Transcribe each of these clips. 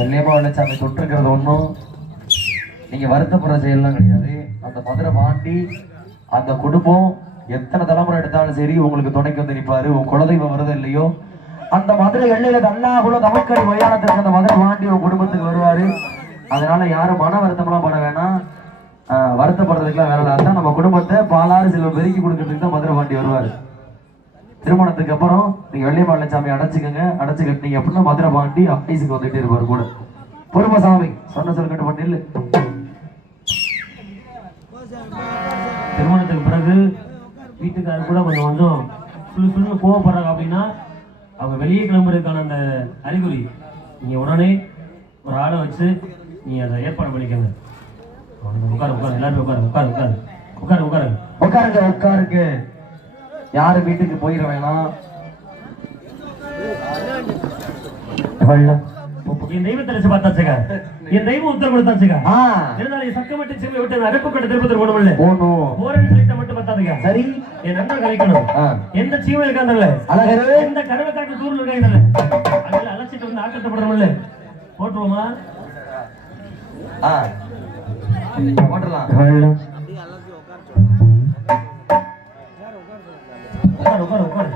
வெள்ளையம்மா வெள்ளச்சாமி தொட்டிருக்கிறது ஒன்றும் நீங்க வருத்தப்படுற செயல்லாம் கிடையாது. அந்த மதுரை பாண்டி அந்த குடும்பம் எத்தனை தலைமுறை எடுத்தாலும் சரி உங்களுக்கு துணைக்கு வந்து நிற்பாரு. உன் குலதெய்வம் வருது இல்லையோ அந்த மதுரை எல்லையில தன்னாகுல நமக்கடி மயானத்திற்கு அந்த மதுரை பாண்டி உன் குடும்பத்துக்கு வருவாரு. அதனால யாரும் மன வருத்தம்லாம் பண்ண வேணாம், வருத்தப்படுறதுக்குலாம் வேலை. அதான் நம்ம குடும்பத்தை பாலாறு செல்வம் பெருக்கி கொடுக்கறதுக்கு தான் மதுரை பாண்டி வருவாரு. திருமணத்துக்கு அப்புறம் நீங்க வெள்ளையம்மா வெள்ளச்சாமி அடைச்சுக்கங்க. அடைச்சு கட்டினீங்க அப்படின்னா மதுரை பாண்டி ஆபீஸுக்கு வந்துட்டே இருப்பாரு கூட. பொறுமசாமி சொன்ன சொல் கட்டு பண்ணி திருமணத்துக்கு பிறகு வீட்டுக்காரர் கூட கொஞ்சம் கொஞ்சம் சுள்ளு கோவப்படுறாங்க அப்படின்னா அவங்க வெளியே கிளம்புறதுக்கான அந்த அறிகுறி நீங்க உடனே ஒரு ஆளை வச்சு நீங்க அதை ஏற்பாடு பண்ணிக்கோங்க. உட்காரு உட்காரு எல்லாரும் உட்காரு உட்காரு உட்காரு உட்காரு உட்காரு உட்காருங்க உட்காருங்க. யாரு வீட்டுக்கு போயிட வேணாம். என் தெய்வத்தை வச்சு பார்த்தாச்சுங்க, என் தெய்வம் உத்தரவு கொடுத்தாச்சுங்க. இருந்தாலும் சக்கமட்டு சிம்மி விட்டு அரைப்பு கட்ட திருப்பத்தில் போனோம்ல போரன் சொல்லிட்ட மட்டும் பார்த்தாதுங்க. சரி என் நண்பர் கலைக்கணும். எந்த சீவம் இருக்காங்கல்ல அழகரு எந்த கடவை காட்டு தூர்ல இருக்காங்கல்ல அதெல்லாம் அழைச்சிட்டு வந்து ஆட்டத்தை போடுறோம்ல போட்டுருவோமா? போட்டுடலாம். உட்காரு உட்காரு உட்காரு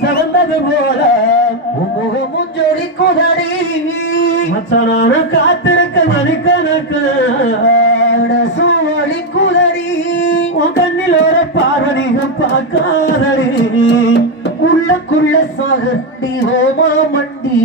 சிறந்தது போல முகமும் ஜோடி குதடி மச்சான காத்திருக்க மணிக்கணக்கு சூழி குதடி உன் கண்ணில் ஒரு பார்வதிகம் பார்க்காதடி உள்ளக்குள்ள சாகட்டி ஹோமா மண்டி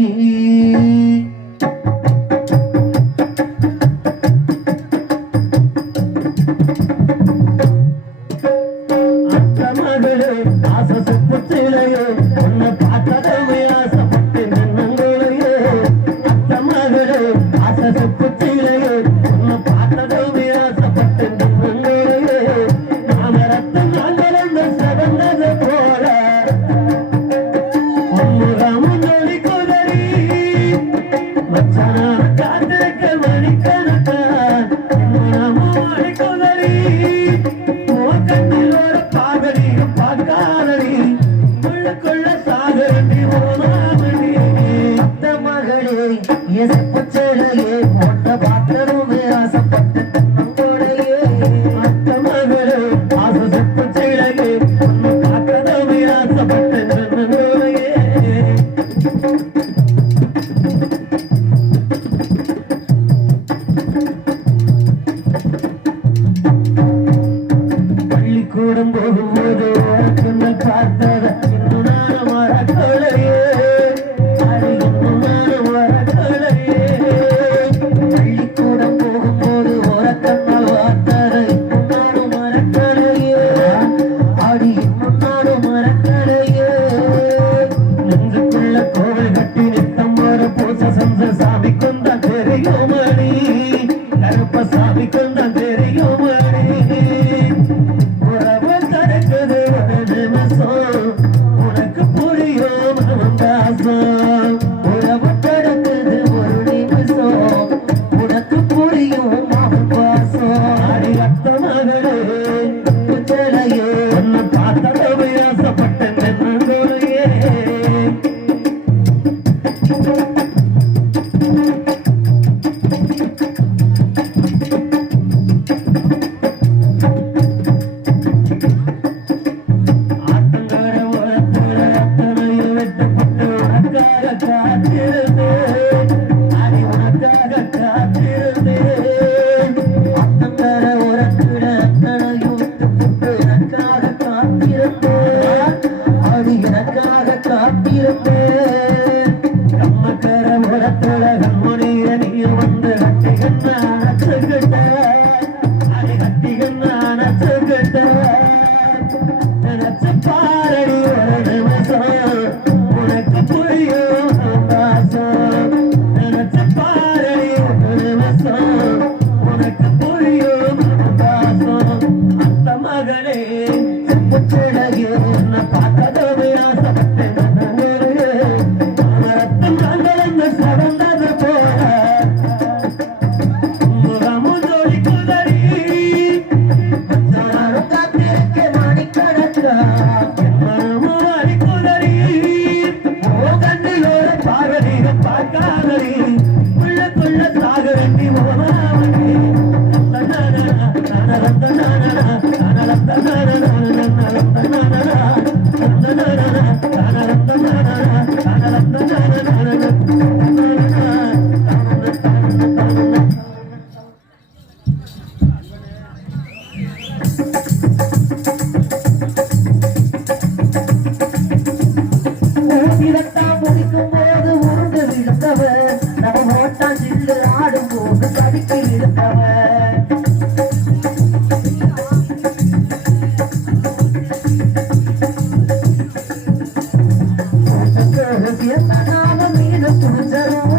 மகளே வந்தது போல முகமும் ஜோடி குதறி காத்திருக்க மணிக்கணக்கா மனமும் அடி குதறி ஓ கண்ணிலோட பார்வதிக பார்க்காதடி உள்ளுக்குள்ள சாக வேண்டி ஓமாவடி முடிக்கும் போது உருண்டு விழுந்தவர் நம்ம ஓட்டான் சில்லு ஆடும் போது கடிக்கு இழுத்தவர் மீது புரிஞ்சரும்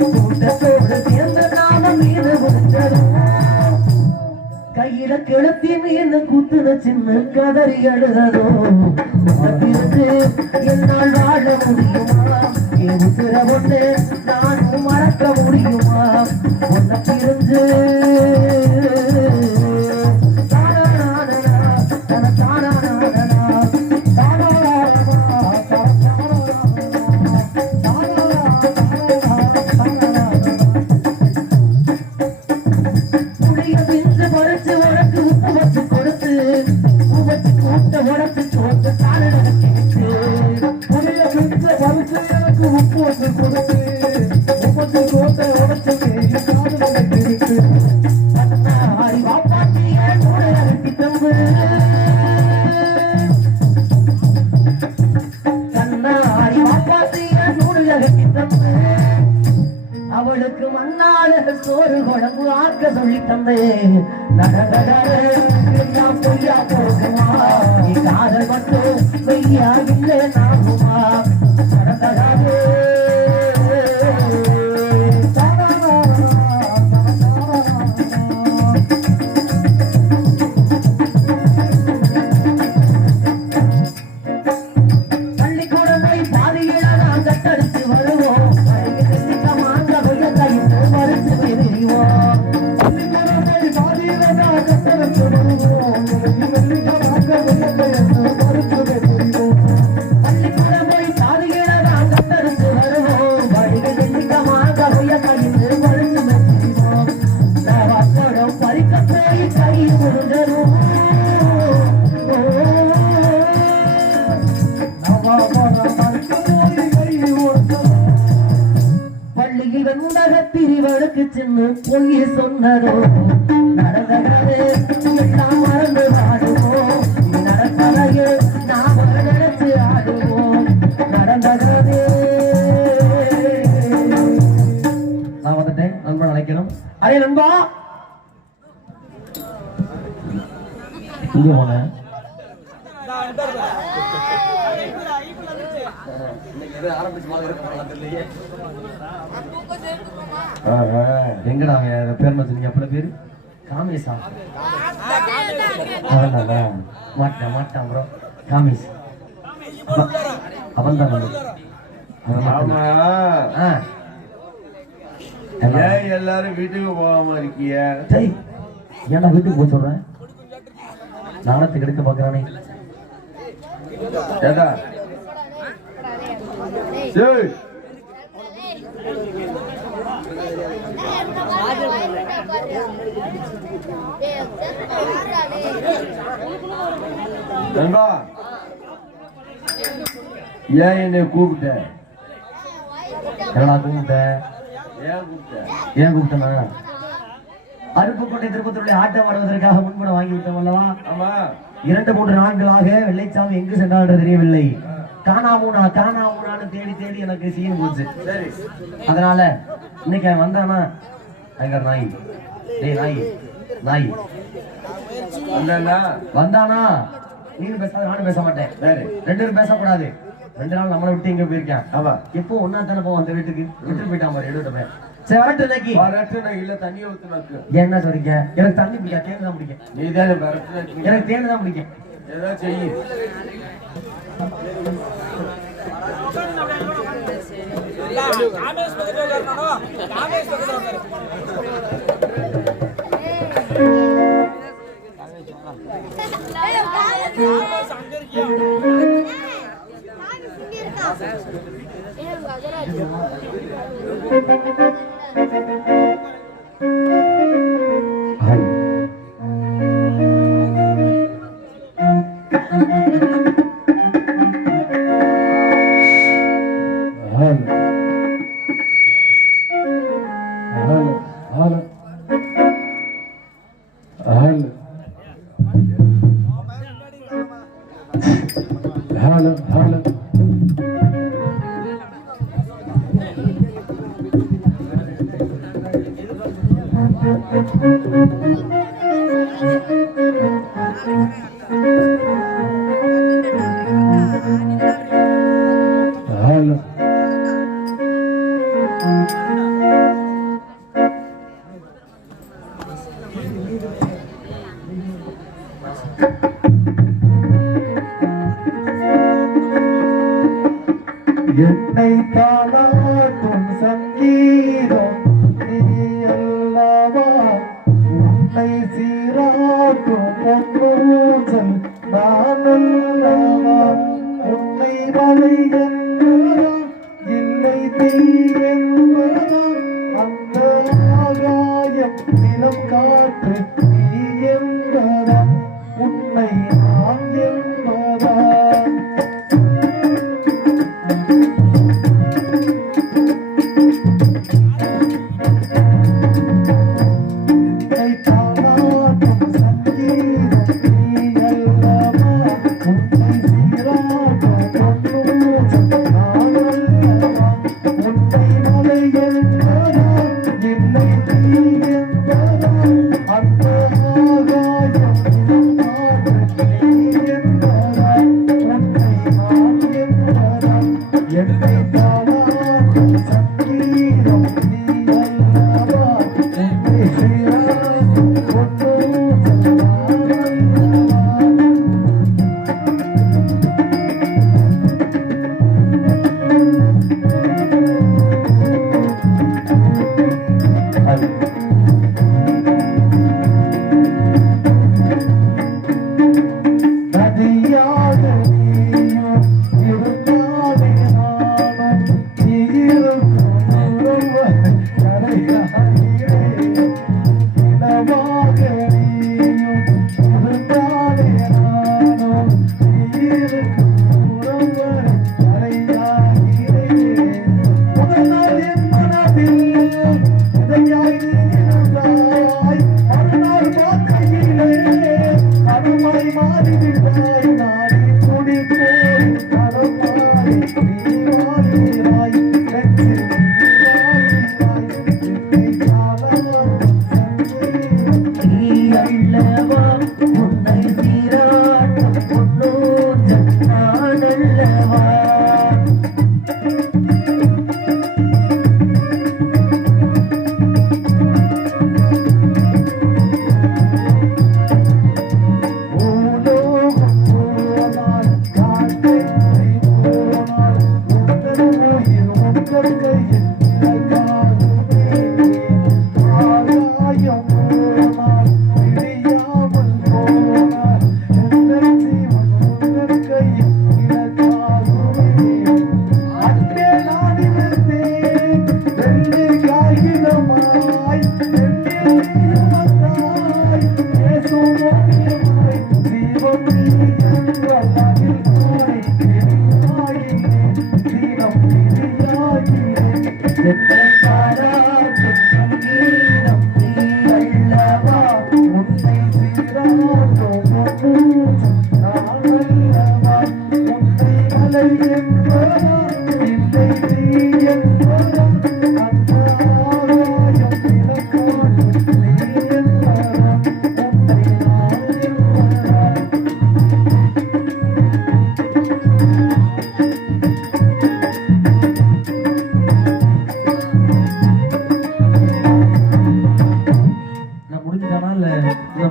கூட்டத்தோடு சேர்ந்த நாம மீது புரிஞ்சரும் கையில கெளுத்தி மீன் குத்துன சின்ன கதறி அழுததோ பிறகு என்னால் வாழ முடியுமா இருக்கிற ஒண்ணு நானும் மறக்க முடியுமா ஒன்ன பிரிஞ்சு அவளுக்கு மண்ணால சோறு குழம்பு ஆக்க சொல்லி தந்தே நடந்தெல்லாம் பொய்யா போகுமா நீ காதல் மட்டும் பொய்யா இல்லை நாகுமா நடந்ததாவே பிரிவழுக்கு சின்ன பொய் சொன்னதோ நடந்தது எல்லாம் மறந்து வாடுவோம் நடப்பதையே நாம் நினைச்சு ஆடுவோம் நடந்தது நான் வந்துட்டேன் நண்பன் அழைக்கணும் அரே நண்பா இங்க போன எங்கடா பேர் வச்சிருக்கீங்க அப்படி பேரு காமேஷா மாட்டான் மாட்டான் ப்ரோ காமேஷ் அவன் தான் எல்லாரும் வீட்டுக்கு போகாம இருக்கிய ஏன்டா வீட்டுக்கு போக சொல்றேன் நாணத்துக்கு எடுக்க பாக்குறானே ஏடா ஏய் நண்பா ஏன் என்னை கூப்பிட்ட என்னடா கூப்பிட்ட ஏன் கூப்பிட்டனா அருப்புக்கோட்டை திருப்பத்தூரில் ஆட்டம் ஆடுவதற்காக முன்பண வாங்கி விட்டோம் அல்லவா ஆமா 2-3 நாட்களாக வெள்ளைச்சாமி எங்கு சென்றால் தெரியவில்லை காணாமூனான்னு தேடி தேடி எனக்கு சீன் போச்சு சரி அதனால இன்னைக்கு அவன் வந்தானா அங்க நாய் டேய் நாய் நாய் வந்தானா நீனும் பேசாத நானும் பேச மாட்டேன் சரி 2 பேரும் பேசக்கூடாது 2 நாள் நம்மளை விட்டு எங்க போயிருக்கேன் ஆமா எப்போ ஒன்னா தானே போவோம் அந்த வீட்டுக்கு விட்டு போயிட்டான் பாரு எடுத்து போய் சரி வரட்டு இன்னைக்கு இல்ல தண்ணியை ஊத்துனாக்கு என்ன சொல்றீங்க எனக்கு தண்ணி பிடிக்கும் தேன் தான் பிடிக்கும் நீதானே எனக்கு தேன் தான் பிடிக்கும் ஏதோ செய்யு. என்னை தாளாட்டும் சங்கீதம் நீ அல்லவா, உன்னை சீராட்டும் பொன்னூசல் நான் அல்லவா, உன்னை மலை என்பதா இல்லை தீ என்பதா, அந்த ஆகாயம் நிலம் காற்று நீ என்பதா, உன்னை நான் என்பதா.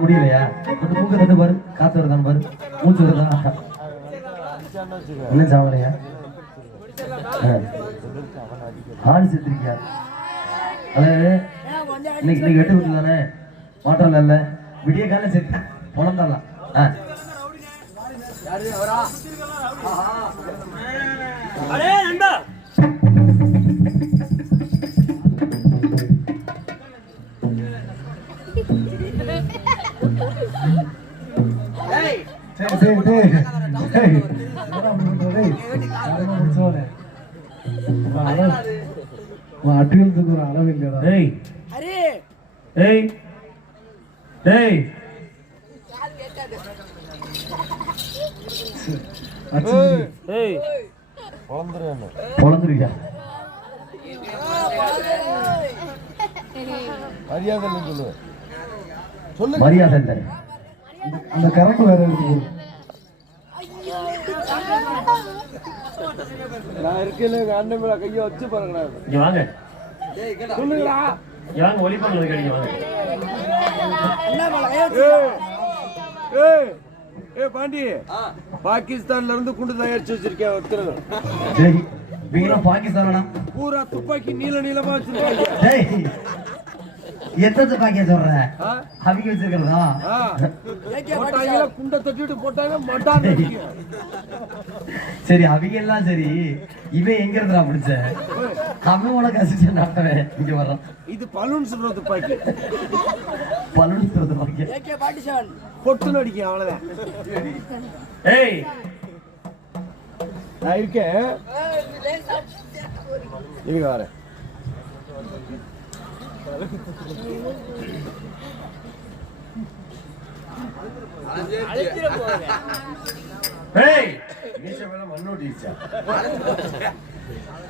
முடியலையா? கொஞ்சம் மூக்க தட்டு பாரு, காத்து வருதான்னு பாரு, மூச்சு என்ன சாவலையா ஆள் செத்துருக்கியா அதாவது இன்னைக்கு வெட்டு விட்டு தானே மாற்றம் இல்ல விடிய காலம் செத்து உணர்ந்தாலாம் அட்டுகளுக்கு ஒரு அளவு இல்லையா பொழந்துருக்கியா மரியாதை சொல்லு மரியாதை இல்லை அந்த கரண்ட் வேற இருக்கு நான் இருக்கேன் அண்ணன் மேல கையை வச்சு பாருங்களா இங்க வாங்க சொல்லுங்களா வாங்க ஒலி பண்ணது கிடைக்கும் வாங்க பாண்டி பாகிஸ்தான்ல இருந்து குண்டு தயாரிச்சு வச்சிருக்கேன் ஒருத்தர் பாகிஸ்தானா பூரா துப்பாக்கி நீள நீளமா வச்சிருக்காங்க எத்த துப்பாக்கிய சொல்ற அவங்க வச்சிருக்கிறதா குண்டை தட்டிட்டு போட்டாங்க மாட்டாங்க சரி அவங்க எல்லாம் சரி இவன் எங்க இருந்தா பிடிச்ச அவன் உனக்கு அசிஸ்டன்ட் ஆட்டவன் இங்க வர்றான் இது பலூன் சொல்ற துப்பாக்கி பலூன் சொல்ற துப்பாக்கி பொட்டுன்னு அடிக்கும் அவ்வளவுதான் ஏய் நான் இருக்கேன் இருங்க வரேன் ஏய் மீச மேல மண்ணோட்டிச்சா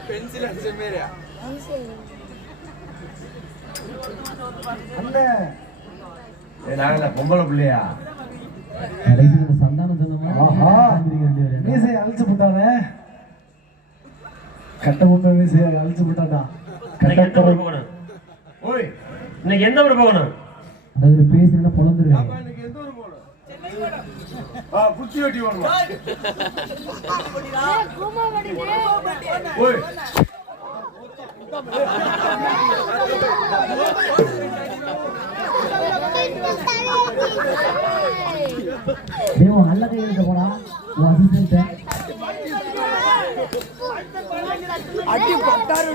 பென்சில் அடிச்ச மேரியா அந்த நாங்கள பொம்பளை பிள்ளையா சந்தானம் சொன்னோமா மீசையை அழிச்சு போட்டானே கட்ட முன்ன மீசையை அழிச்சு போட்டாடா எந்த ஊர் போகணும் ஓய் இன்னைக்கு எந்த ஊர் போகணும் அதுல பேசுறா பொழந்துருவேன் இன்னைக்கு எந்த ஊர் போகணும் குச்சி வெட்டி வேணுமா ஓய் தேவன் நல்ல கையில போடா அசிஸ்டன்ட் அடி பட்டாரு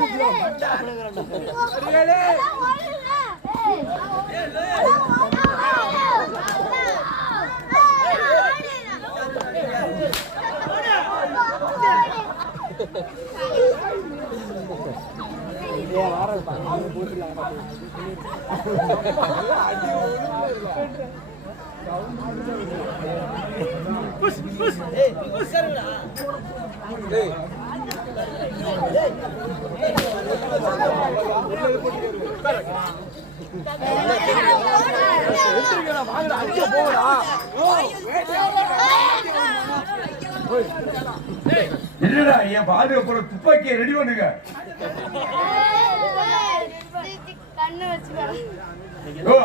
என்னடா என் பாதுகா போற துப்பாக்கியை ரெடி பண்ணுங்க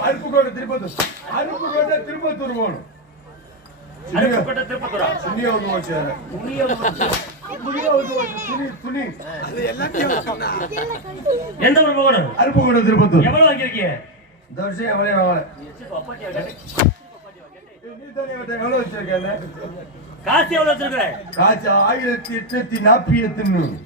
அருப்புக்கோட்டை திருப்பத்தூர் போகணும் எந்த ஊர் போகணும் அருப்புக்கோட்டை திருப்பத்தூர் எவ்வளவு வாங்கிருக்கீங்க இந்த வருஷம் எவ்வளவு வாங்கல எவ்வளவு வச்சிருக்கேன் காசு எவ்வளவு வச்சிருக்க காசு 1841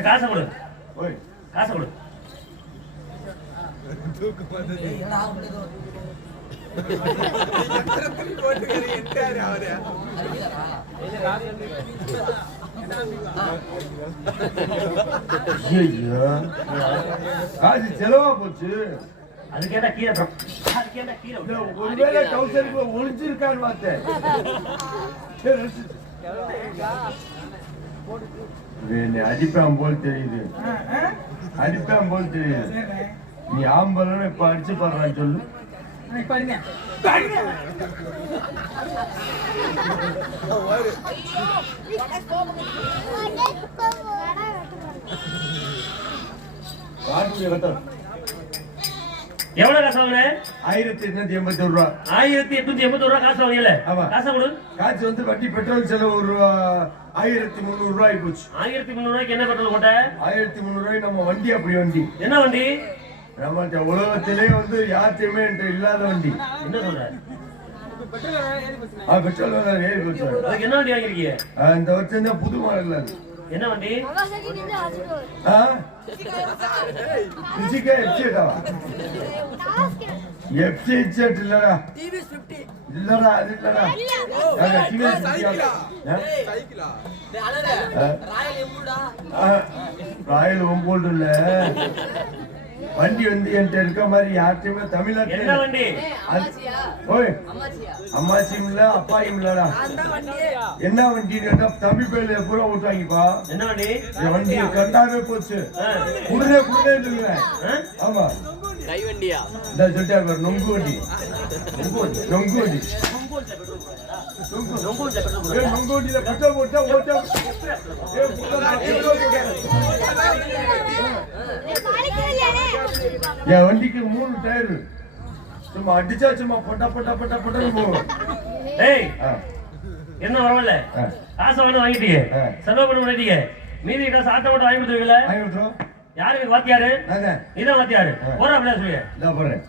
காசை கொடு காசை கொடு காசு செலவா போச்சு அதுக்கேண்டா கீரை ஒருவேளை டவுசருக்கு ஒளிஞ்சிருக்கான்னு பார்த்தேன் அடிப்பான் போல் தெரியுது அடிப்பான் போல் தெரியுது நீ ஆம்பளை இப்ப அடிச்சு பாடுறான்னு சொல்லு எவ்வளவு காசு வாங்கின? 1881 ரூபா. 1881 ரூபா காசு வாங்கியல? ஆமா. காசு கொடு. காசு வந்து வண்டி பெட்ரோல் செலவு ஒரு 1300 ரூபாய் போச்சு. 1300 ரூபாய்க்கு என்ன பெட்ரோல் போட்ட? 1300 ரூபாய். நம்ம வண்டி அப்படி வண்டி. என்ன வண்டி? நம்ம உலகத்திலே வந்து யார்ட்டையுமே இல்லாத வண்டி. என்ன சொல்ற? பெட்ரோல் ஏறி போச்சு. அதுக்கு என்ன வண்டி வாங்கிருக்கீங்க? இந்த வருஷம் தான் புது மாடல் அது. என்ன வண்டி? பிசிக்கா எப்செட்டா? எப்செட் இல்லடா. இல்லடா அது இல்லடா. ராயல் ஒம்போல்டு இல்ல. வண்டி வந்து என்கிட்ட இருக்க மாதிரி யார்ட்டையுமே தமிழ்நாட்டில் என்ன வண்டி? ஓய் அம்மாச்சியும் இல்ல அப்பாயும் இல்லடா. என்ன வண்டி கேட்டா தம்பி பேர்ல பூரா ஓட்டுவாங்கப்பா. என்ன வண்டி? என் வண்டியை கண்டாவே போச்சு. குடுனே இல்லைங்க. ஆமா கை வண்டியா? இந்த சொல்லிட்டாரு பாரு, நொங்கு வண்டி. நொங்கு வண்டி. நொங்கு வண்டியில பெட்ரோல் போட்டா ஓட்டா. என் வண்டிக்கு 3 டயர். சும்மா அடிச்சா சும்மா பொட்டா போகும். ஏய் என்ன வரவல்ல? காசு வாங்கிட்டீங்க, செலவு பண்ண மாட்டீங்க. மீதி காசு ஆட்ட மட்டும் வாங்கி கொடுத்துருவீங்களா? யாருக்கு வாத்தியாரு? நீதான் வாத்தியாரு. போற அப்படியே சொல்லுங்க. போறேன்.